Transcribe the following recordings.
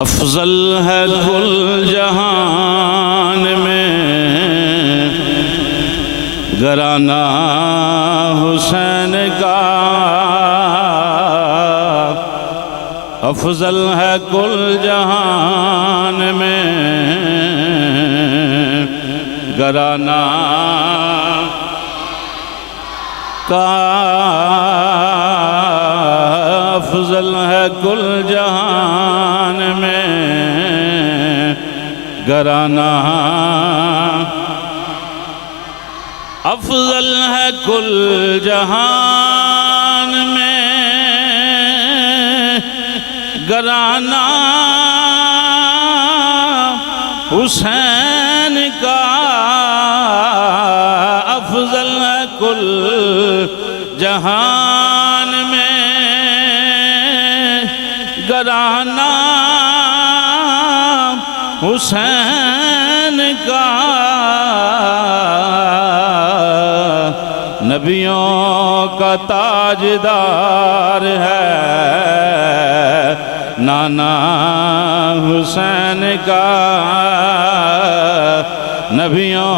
अफजल है कुल जहान में घराना हुसैन का। अफजल है कुल जहान में घराना का। अफजल है कुल जहान में घराना। अफजल है कुल जहान में घराना हुसैन का। अफजल है कुल जहान में घराना हुसैन का। नबियों का ताजदार है नाना हुसैन का। नबियों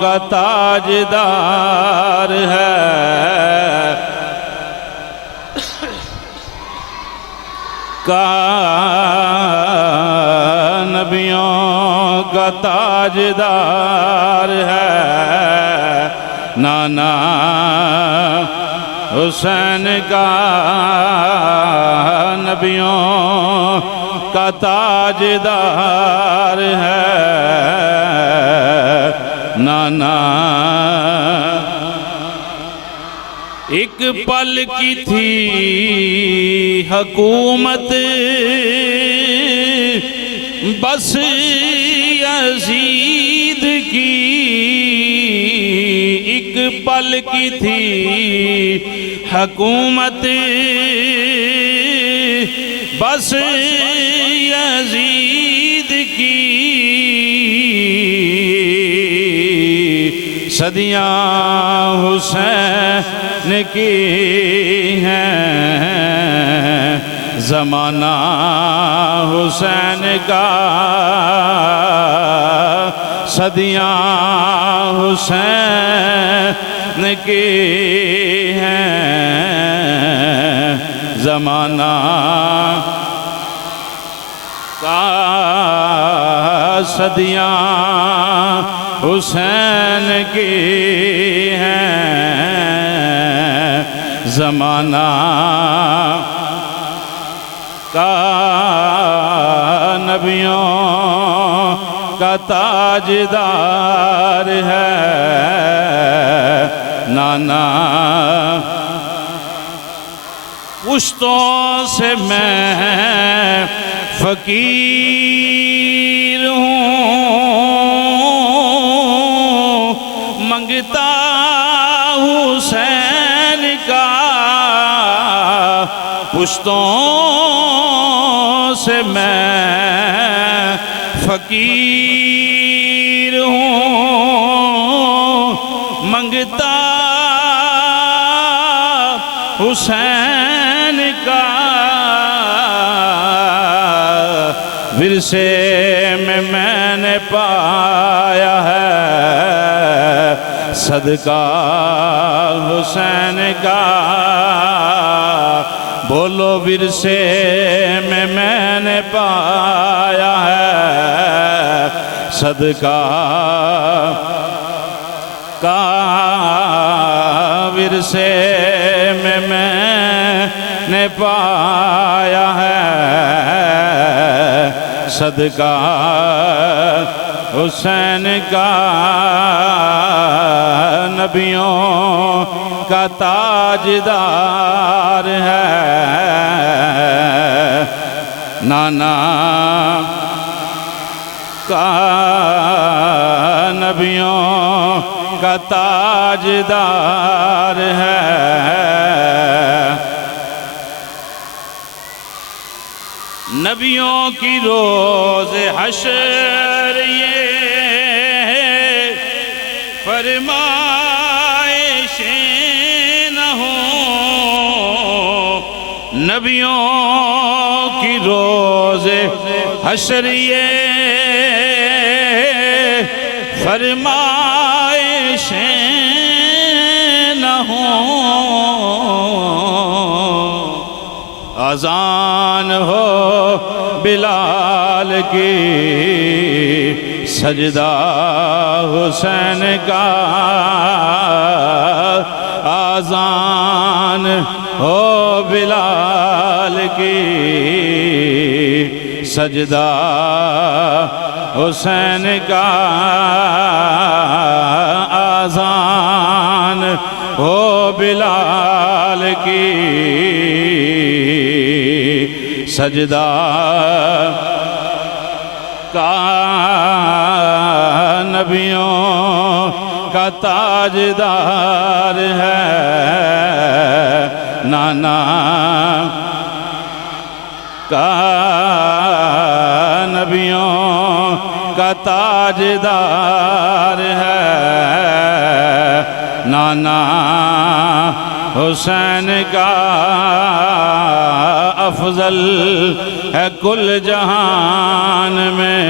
का ताजदार है का। नबियों का ताजदार है नाना हुसैन का। नबियों का ताजदार है नाना। एक पल की थी हुकूमत बस यजीद की। एक पल की थी हुकूमत बस यजीद की। सदियाँ हुसैन की हैं ज़माना हुसैन का। सदियाँ हुसैन की हैं ज़माना का। सदियाँ हुसैन की हैं ज़माना का। नबियों का ताजदार है नाना। पुश्तों से मैं फ़कीर हूँ मंगता हुसैन का। पुश्तों से मैं फ़कीर हूँ मंगता हुसैन का। विरसे में मैंने पाया है सदका हुसैन का। बोलो विरसे में मैंने पाया है सदका का। विरसे में मैंने पाया है सदका हुसैन का। नबियों का ताजदार है नाना का। नबियों का ताजदार है नबियों की रोज़ हश्र ये फरमाइशें न हो। नबियों की रोज़े हशरिए फरमाइशें न हों, अज़ान हो बिलाल की, सजदा हुसैन का, आज़ान हो बिलाल की, सजदा हुसैन का, आज़ान हो बिलाल की, सजदा का, नबियों का ताजदार है नाना का, नबियों का ताजदार है नाना हुसैन का, अफजल है कुल जहान में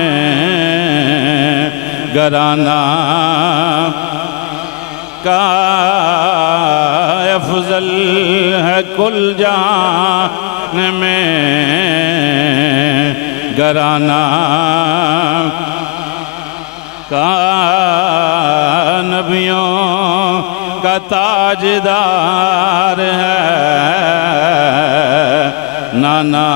घराना का, अफजल है कुल जहान में घराना का, नबियों का ताजदार है नाना